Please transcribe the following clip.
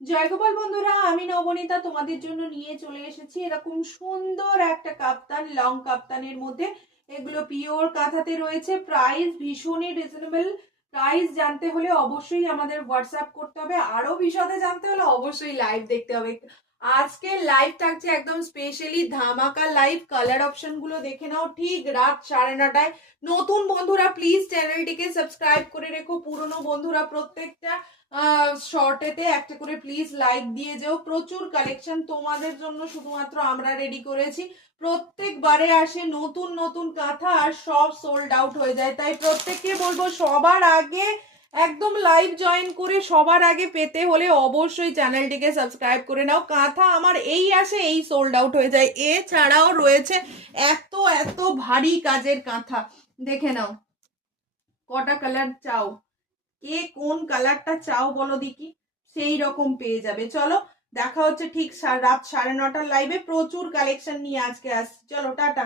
জয়গোপাল বন্ধুরা, আমি নবনীতা তোমাদের জন্য নিয়ে চলে এসেছি এরকম সুন্দর একটা কাপ্তান, লং কাপ্তানের মধ্যে। এগুলো পিওর কাঁথাতে রয়েছে। প্রাইস ভীষণই রিজনেবল। প্রাইস জানতে হলে অবশ্যই আমাদের হোয়াটসঅ্যাপ করতে হবে, আরো বিশদে জানতে হলে অবশ্যই লাইভ দেখতে হবে। আজকে লাইভ থাকছে একদম স্পেশালি ধামাকা লাইভ। কালার অপশন গুলো দেখে নাও ঠিক রাত 9:30টায়। নতুন বন্ধুরা প্লিজ চ্যানেলটিকে সাবস্ক্রাইব করে রেখো, পুরনো বন্ধুরা প্রত্যেকটা শর্টেতে একটা করে প্লিজ লাইক দিয়ে যাও। প্রচুর কালেকশন তোমাদের জন্য শুধুমাত্র আমরা রেডি করেছি। প্রত্যেকবারে আসে নতুন নতুন কাঁথা আর সব সোল্ড আউট হয়ে যায়, তাই প্রত্যেককে বলবো সবার আগে একদম লাইভ জয়েন করে সবার আগে পেতে হলে অবশ্যই চ্যানেলটিকে সাবস্ক্রাইব করে নাও। কাঁথা আমার এই আসে এই সোল্ড আউট হয়ে যায়। এছাড়াও রয়েছে এত এত ভারী কাজের কাঁথা, দেখে নাও কটা কালার চাও, কে কোন কালারটা চাও বলো দেখি, সেই রকম পেয়ে যাবে। চলো দেখা হচ্ছে ঠিক রাত 9:30টার লাইভে। প্রচুর কালেকশন নিয়ে আজকে আসছি, চলো টাটা।